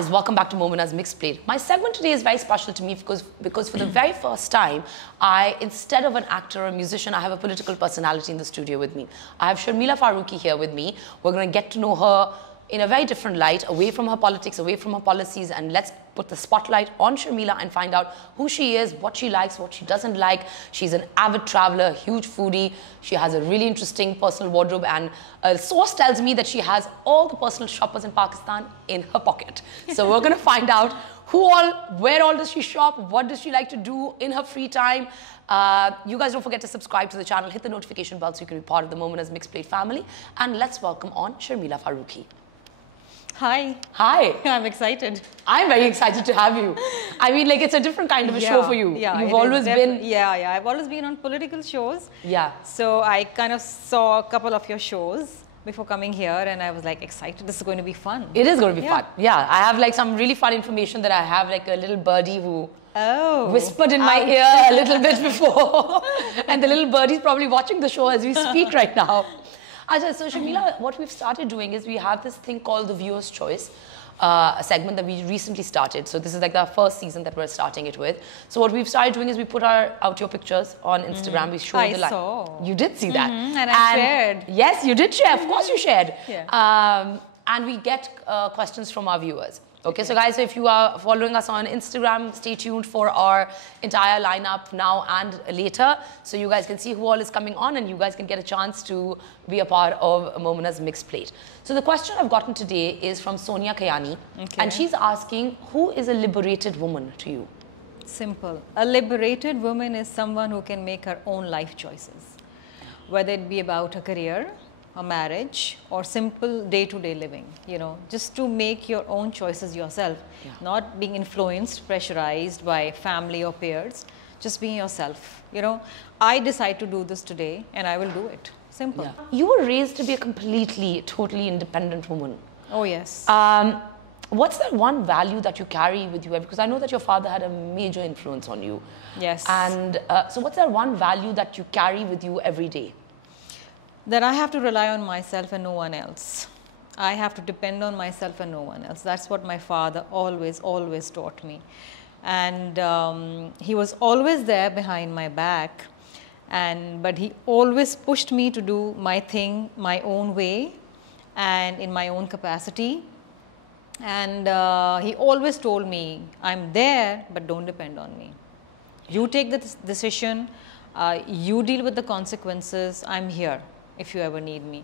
guys, welcome back to Momina's Mixed Plate. My segment today is very special to me because for the very first time, instead of an actor or a musician, I have a political personality in the studio with me. I have Sharmila Faruqi here with me. We're going to get to know her in a very different light, away from her politics, away from her policies, and let's put the spotlight on Sharmila and find out who she is, what she likes, what she doesn't like. She's an avid traveler, a huge foodie. She has a really interesting personal wardrobe, and a source tells me that she has all the personal shoppers in Pakistan in her pocket. So we're going to find out where all does she shop, what does she like to do in her free time. You guys don't forget to subscribe to the channel, hit the notification bell so you can be part of the Momina's Mixed Plate family. And let's welcome on Sharmila Faruqi. Hi. Hi. I'm excited. I'm very excited to have you. I mean, like, it's a different kind of a show for you. Yeah, You've always been... Yeah. I've always been on political shows. Yeah. So I kind of saw a couple of your shows before coming here and I was like excited. This is going to be fun. It is going to be fun. Yeah. I have like some really fun information that I have like a little birdie who whispered in my ear a little bit before. And the little birdie's probably watching the show as we speak right now. So Sharmila, what we've started doing is we have this thing called the Viewer's Choice, a segment that we recently started. So this is like the first season that we're starting it with. So what we've started doing is we put out your pictures on Instagram. We show the live. I saw. You did see that. And I shared. Yes, you did share. Of course you shared. Yeah. And we get questions from our viewers. Okay, so guys, so if you are following us on Instagram, stay tuned for our entire lineup now and later. So you guys can see who all is coming on and you guys can get a chance to be a part of Momina's Mixed Plate. So the question I've gotten today is from Sonia Kayani. Okay. And she's asking, who is a liberated woman to you? Simple. A liberated woman is someone who can make her own life choices. Whether it be about a career, a marriage, or simple day-to-day living, you know, just to make your own choices yourself, not being influenced, pressurized by family or peers, just being yourself. You know, I decide to do this today and I will do it. Simple. Yeah. You were raised to be a totally independent woman. Oh, yes. What's that one value that you carry with you? Because I know that your father had a major influence on you. Yes. And so what's that one value that you carry with you every day? That I have to rely on myself and no one else. I have to depend on myself and no one else. That's what my father always taught me. And he was always there behind my back. But he always pushed me to do my thing my own way and in my own capacity. And he always told me, I'm there, but don't depend on me. You take the decision, you deal with the consequences, I'm here if you ever need me.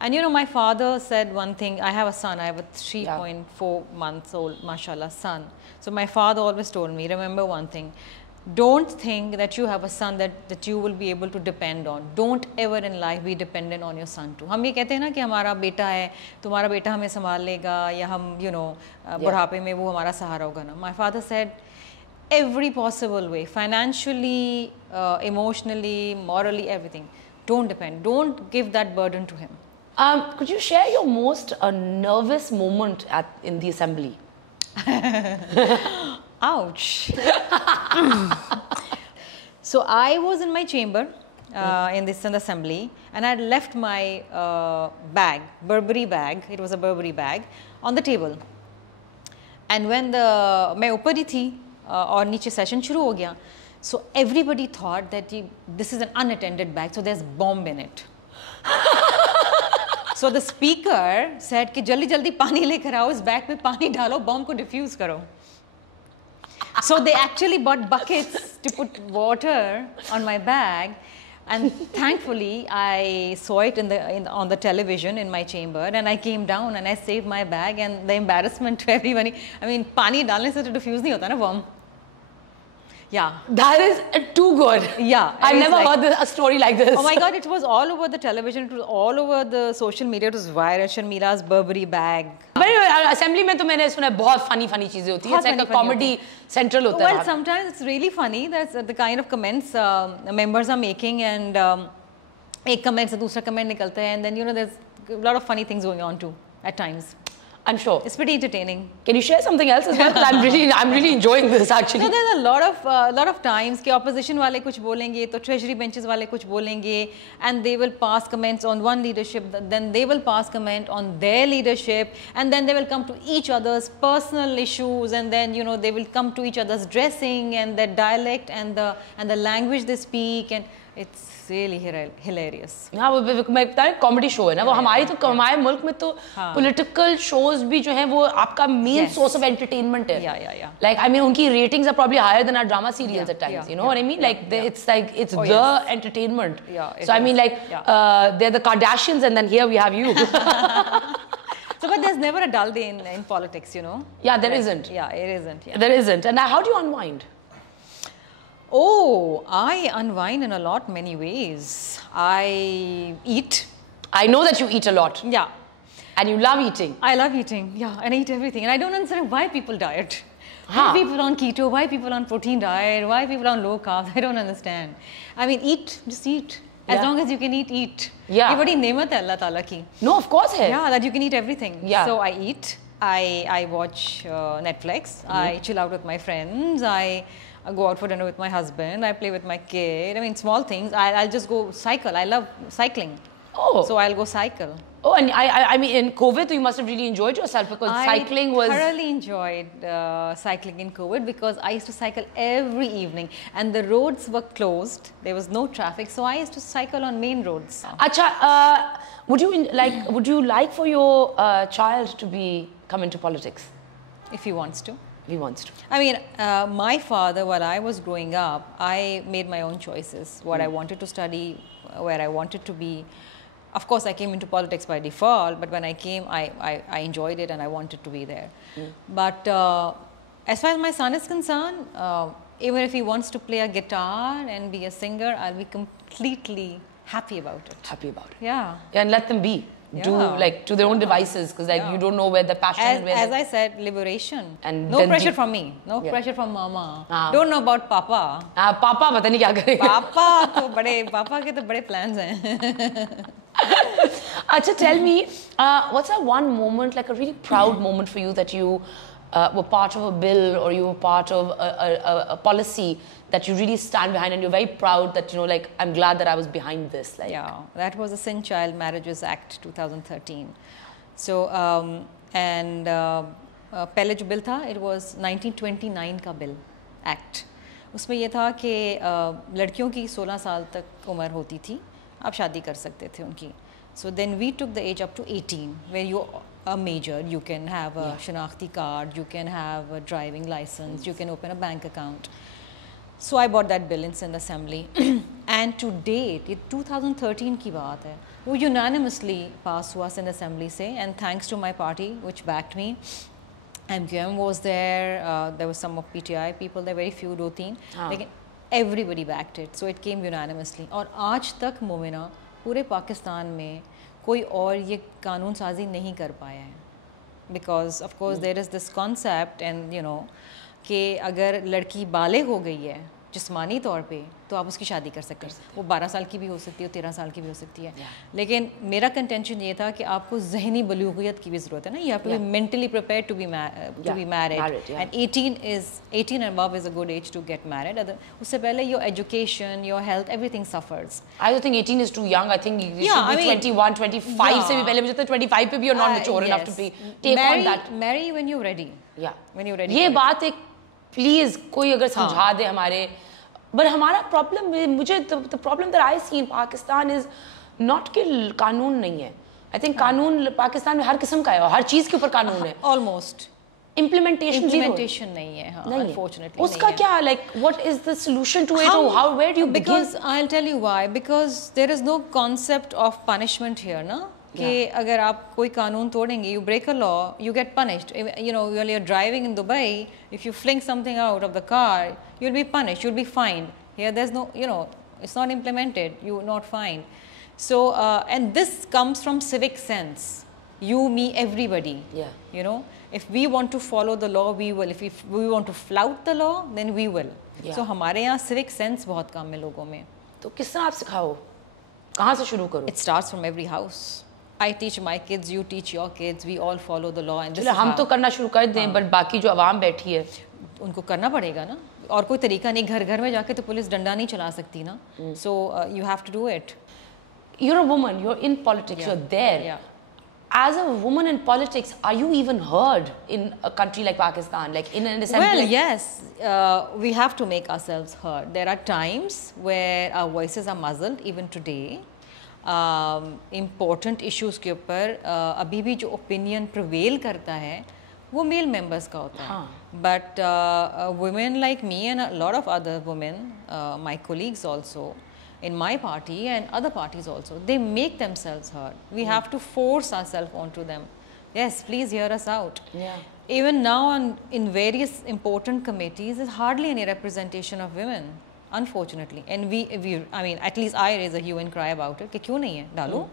And you know, my father said one thing. I have a son, I have a 3.4 months old, mashallah, son. So my father always told me, remember one thing, don't think that you have a son that you will be able to depend on. Don't ever in life be dependent on your son too. हम ये कहते हैं ना कि हमारा बेटा है, तुम्हारा बेटा हमें संभाल लेगा या हम, you know, बुढ़ापे में वो हमारा सहारा होगा ना. My father said, every possible way, financially, emotionally, morally, everything. Don't depend. Don't give that burden to him. Could you share your most nervous moment in the assembly? Ouch. So I was in my chamber in this assembly and I had left my bag, Burberry bag, it was a Burberry bag, on the table. And when मैं ऊपर ही थी और नीचे session शुरू हो गया, so everybody thought that this is an unattended bag, so there's bomb in it. So the speaker said कि जल्दी जल्दी पानी लेकर आओ, इस बैग पे पानी डालो, bomb को diffuse करो. So they actually bought buckets to put water on my bag, and thankfully I saw it on the television in my chamber, and I came down and I saved my bag. And the embarrassment to everybody. I mean, पानी डालने से तो diffuse नहीं होता ना bomb. Yeah. That is too good. Yeah. I've never heard a story like this. Oh my God, it was all over the television, it was all over the social media, it was viral, Sharmila's Burberry bag. But assembly में तो मैंने सुना है बहुत funny चीजें होती हैं. It's like a comedy central होता है. Well, sometimes it's really funny. That's the kind of comments members are making, and एक comment से दूसरा comment निकलता है, and then you know there's a lot of funny things going on too at times. I'm sure. It's pretty entertaining. Can you share something else as well? Because I'm really enjoying this actually. So there's a lot of times कि opposition वाले कुछ बोलेंगे तो treasury benches वाले कुछ बोलेंगे and they will pass comments on one leadership, then they will pass comment on their leadership, and then they will come to each other's personal issues, and then you know they will come to each other's dressing and their dialect and the language they speak, and it's really hilarious. हाँ वो मैं बता रही comedy show है ना वो हमारी तो हमारे मुल्क में तो पॉलिटिकल शोज भी जो हैं वो आपका मेन सोर्स ऑफ एंटरटेनमेंट है लाइक आई मीन उनकी ratings are probably higher than our drama serials at times you know what I mean like it's the entertainment. So I mean like they're the Kardashians and then here we have you. So but there's never a dull day in politics, you know. Yeah, there isn't. Yeah, it isn't. There isn't. And how do you unwind? Oh, I unwind in many ways. I eat. I know that you eat a lot. Yeah. And you love eating. I love eating, yeah, and I eat everything. And I don't understand why people diet. Why people on keto, why people on protein diet, why people on low carbs, I don't understand. I mean, eat, just eat. As long as you can eat. Yeah. ये बड़ी नेमत है अल्लाह ताला की. No, of course है. Yeah, that you can eat everything. Yeah. So I eat, I watch Netflix, I chill out with my friends, I go out for dinner with my husband, I play with my kid. I mean, small things. I'll just go cycle. I love cycling. Oh. So I'll go cycle. Oh, and I mean, in COVID, you must have really enjoyed yourself because cycling was... I thoroughly enjoyed cycling in COVID because I used to cycle every evening and the roads were closed. There was no traffic, so I used to cycle on main roads. Acha, would you like for your child to come into politics? If he wants to. If he wants to. I mean, my father, while I was growing up, I made my own choices. What I wanted to study, where I wanted to be. Of course, I came into politics by default, but when I came, I enjoyed it and I wanted to be there. But as far as my son is concerned, even if he wants to play a guitar and be a singer, I'll be completely happy about it. Happy about it. Yeah. And let them be. To their own devices, because you don't know where the passion is. As I said, liberation. And no pressure from me. No pressure from mama. Don't know about papa. Papa पता नहीं क्या करेगा. Papa के तो बड़े plans हैं. Acha, tell me, what's that one moment, like a really proud moment for you that you were part of a bill or you were part of a policy that you really stand behind and you're very proud that, you know, like, I'm glad that I was behind this. Like. Yeah, that was the Sin Child Marriages Act 2013. So, पहले जो bill था, it was 1929 का bill, act. उसमें ये था कि लड़कियों की 16 साल तक उम्र होती थी, आप शादी कर सकते थे उनकी. So then we took the age up to 18, where you are major, you can have a shanakhti card, you can have a driving license, you can open a bank account. So I bought that bill in Sindh Assembly, and to date, ये 2013 की बात है, वो unanimously pass हुआ Sindh Assembly से, and thanks to my party which backed me. MQM was there, there was some of PTI people, there were very few, 2-3, लेकिन everybody backed it, so it came unanimously. और आज तक मोमिना पूरे पाकिस्तान में कोई और ये कानून साजी नहीं कर पाया है, because of course there is this concept and you know कि अगर लड़की बालिग हो गई है जिस्मानी तौर पे तो आप उसकी शादी कर सकते हैं. वो 12 साल की भी हो सकती है, 13 साल की भी हो सकती है. लेकिन मेरा कंटेंशन ये था कि आपको ज़हनी बलूगियत की भी ज़रूरत है ना. You have to be mentally prepared to be married. And 18 and above is a good age to get married. उससे पहले your education, your health, everything suffers. I don't think 18 is too young. I think you should be 21, 25 से भी पहले. मुझे तो 25 पे भी you're not mature enough to be take on that. Marry when you're ready. Yeah. When you're ready. ये बात एक प्लीज कोई अगर समझा दे हमारे. बट हमारा प्रॉब्लम मुझे the problem that I see in Pakistan is not कि कानून नहीं है. आई थिंक कानून पाकिस्तान में हर किस्म का है और हर चीज के ऊपर कानून है. ऑलमोस्ट इम्प्लीमेंटेशन नहीं है. Unfortunately उसका क्या like what is the solution to it और how where do you begin? Because I will tell you why. Because there is no concept of punishment here ना. कि अगर आप कोई कानून तोड़ेंगे, you break a law, you get punished. You know, when you're driving in Dubai, if you fling something out of the car, you'll be punished, you'll be fined. Here there's no, you know, it's not implemented, you're not fined. So, and this comes from civic sense. You, me, everybody. Yeah. You know, if we want to follow the law, we will. If we want to flout the law, then we will. Yeah. So हमारे यहाँ civic sense बहुत कम है लोगों में. तो किस तरह आप सिखाओ? कहाँ से शुरू करो? It starts from every house. I teach my kids, you teach your kids, we all follow the law. And हम तो करना शुरू कर दें, but बाकी जो आवाम बैठी है उनको करना पड़ेगा ना, और कोई तरीका नहीं, घर घर में जाके तो पुलिस डंडा नहीं चला सकती ना. So you have to do it. You're a woman, you're in politics, you're there. Yeah. As a woman in politics, are you even heard in a country like Pakistan, like in an assembly? Well, yes, we have to make ourselves heard. There are times where our voices are muzzled, even today. Important issues के ऊपर अभी भी जो opinion prevail करता है वो male members का होता है. But women like me and a lot of other women, my colleagues also, in my party and other parties also, they make themselves heard. We have to force ourselves onto them. Yes, please hear us out. Yeah. Even now in various important committees, there's hardly any representation of women, unfortunately. And I mean, at least I raise a hue and cry about it. कि क्यों नहीं है? डालो.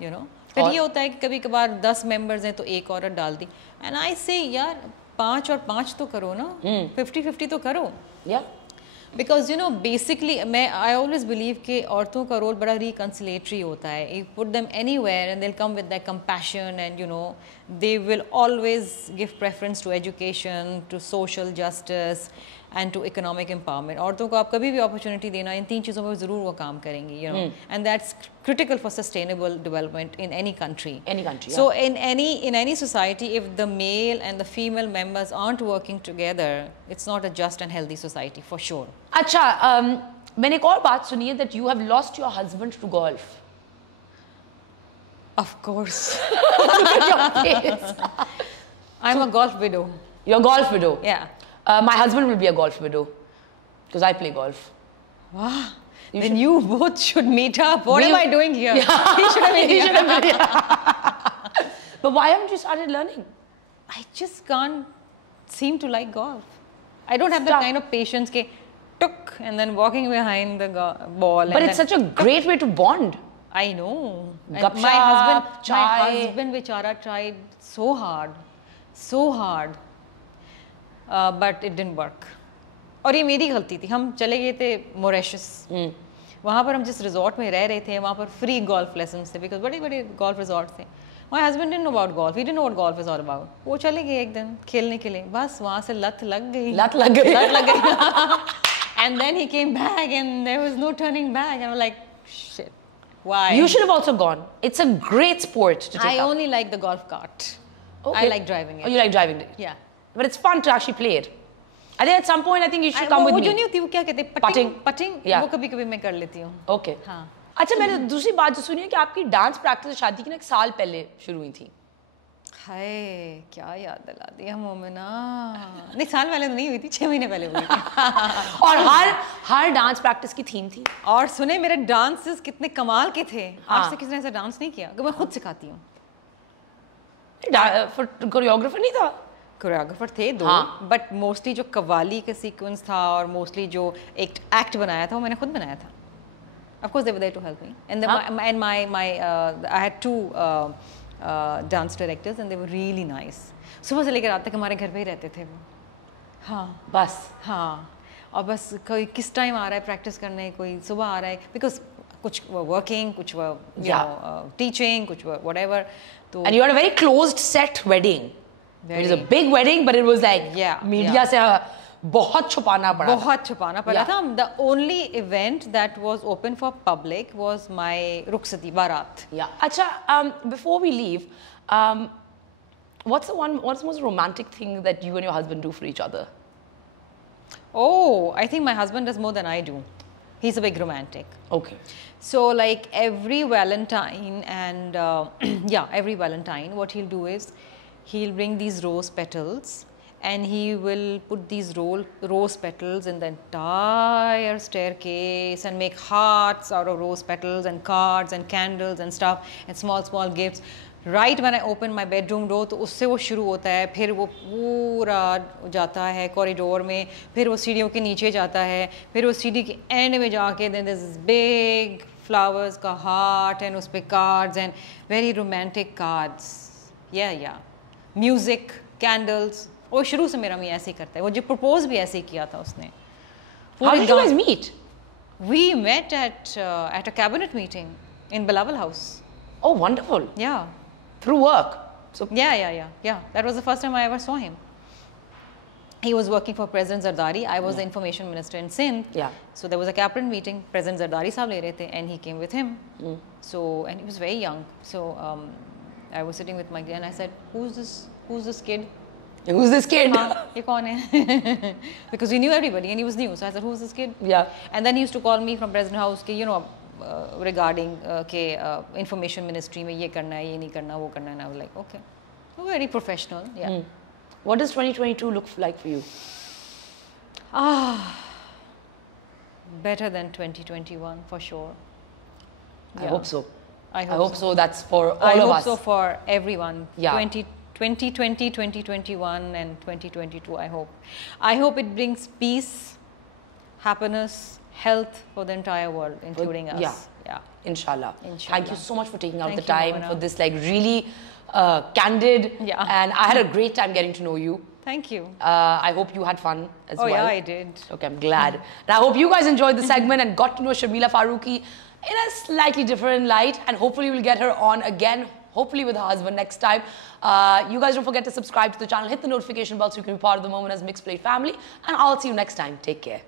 You know. फिर ये होता है कि कभी कभार 10 members हैं तो एक औरत डाल दी. And I say यार 5 और 5 तो करो ना. 50-50 तो करो. Yeah. Because you know, basically I always believe कि औरतों का role बड़ा reconciliatory होता है. You put them anywhere and they'll come with their compassion, and you know, they will always give preference to education, to social justice and to economic empowerment. औरतों को आप कभी भी opportunity देना, इन 3 चीज़ों पर ज़रूर वो काम करेंगी, you know, and that's critical for sustainable development in any country. Any country. So in any society, if the male and the female members aren't working together, it's not a just and healthy society for sure. अच्छा, मैंने एक और बात सुनी है that you have lost your husband to golf. Of course. Look at your face. I'm a golf widow. You're a golf widow. Yeah. My husband will be a golf widow because I play golf. Wow. Then you both should meet up. What am I doing here? Yeah. He should have been here. But why haven't you started learning? I just can't seem to like golf. I don't have that kind of patience ke tuk and then walking behind the ball. But it's such a great way to bond. I know. My husband Vichara tried so hard. But it didn't work. और ये मेरी गलती थी. हम चले गए थे Mauritius. वहाँ पर हम जिस रिजॉर्ट में रह रहे थे वहाँ पर फ्री गोल्फ लेसन्स थे बिकॉज बड़े बड़े गोल्फ रिजॉर्ट थे. My husband didn't know about golf. He didn't know what golf is all about. वो चले गए एक दिन खेलने के लिए. बस वहाँ से लत लग गई. And then he came back and there was no turning back. And I'm like, shit, why? You should have also gone. It's a great sport to take I up. only like the golf cart. Okay. I like driving it. Oh, you like driving it? Yeah. But it's fun to actually play it. I think at some point I think you should come with me. वो जो नहीं होती वो क्या कहते हैं? Putting. Yeah. वो कभी-कभी मैं कर लेती हूँ. Okay. हाँ. अच्छा, मैंने दूसरी बात जो सुनी है कि आपकी डांस प्रैक्टिस शादी के 1 साल पहले शुरू हुई थी. हाय, क्या याद दिला दिया मोमिना. नहीं, साल पहले तो नहीं हुई थी, 6 महीने पहले हुई थी. और हर डांस प्रैक्टिस की थीम थी. और सुने मेरे डांसेस कितने कमाल के थे. आज तक किसी ने ऐसा डांस नहीं किया. मैं खुद सिखाती हूँ. कोरियोग्राफर नहीं था. कोरियोग्राफर थे 2, बट मोस्टली जो कव्वाली का सीक्वेंस था और मोस्टली जो एक एक्ट बनाया था वो मैंने खुद बनाया था. Of course they were there to help me. And I had 2 dance directors and they were really nice. सुबह से लेकर रात तक हमारे घर पे ही रहते थे वो. हाँ. बस. हाँ. और बस कोई किस टाइम आ रहा है प्रैक्टिस करने, कोई सुबह आ रहा है, बिकॉज कुछ वर्किंग, कुछ टीचिंग, कुछ whatever. तो And you had a very closed set wedding. It was a big wedding, but it was like media से बहुत छुपाना पड़ा था. The only event that was open for public was my rukhsati barat. Yeah. अच्छा, before we leave, what's the most romantic thing that you and your husband do for each other? Oh, I think my husband does more than I do. He's a big romantic. Okay. So like every Valentine and every Valentine, what he'll do is he'll bring these rose petals and he will put these rose petals in the entire staircase and make hearts out of rose petals and cards and candles and stuff and small gifts. Right when I open my bedroom door, तो उससे वो शुरू होता है, फिर वो पूरा जाता है कॉरिडोर में, फिर वो सीढ़ियों के नीचे जाता है, फिर वो सीढ़ी के एंड में जाके then there's this big flowers का heart and उस पे cards and very romantic cards. Yeah. Music, candles. वो शुरू से मेरा मियाँ ऐसे ही करता है. वो जो प्रपोज भी ऐसे ही किया था उसने. How did you guys meet? We met at a cabinet meeting in Bilawal House. Oh, wonderful. Yeah. Through work. So Yeah. That was the first time I ever saw him. He was working for President Zardari. I was the information minister in Sindh. Yeah. So there was a cabinet meeting. President Zardari sahab le rahe the, and he came with him. So, and he was very young. So I was sitting with my kid and I said, who's this kid? Who's this kid? Ye kaun hai? Because we knew everybody and he was new. So I said, who's this kid? Yeah. And then he used to call me from President House, you know, regarding information ministry mein ye karna hai, ye nahi karna, wo karna. And I was like, okay. So very professional. Yeah. What does 2022 look like for you? Better than 2021 for sure. I hope so. I hope so. That's for all of us. I hope so for everyone. Yeah. 2020, 2021 and 2022, I hope. I hope it brings peace, happiness, health for the entire world, including us. Yeah. Inshallah. Thank you so much for taking out the you, time Momina. for this like really candid. Yeah. And I had a great time getting to know you. Thank you. I hope you had fun as well. Oh yeah, I did. Okay, I'm glad. And I hope you guys enjoyed the segment and got to know Sharmila Faruqi in a slightly different light. And hopefully we'll get her on again, hopefully with her husband next time. You guys don't forget to subscribe to the channel, hit the notification bell so you can be part of the Momina's Mixed Plate family. And I'll see you next time. Take care.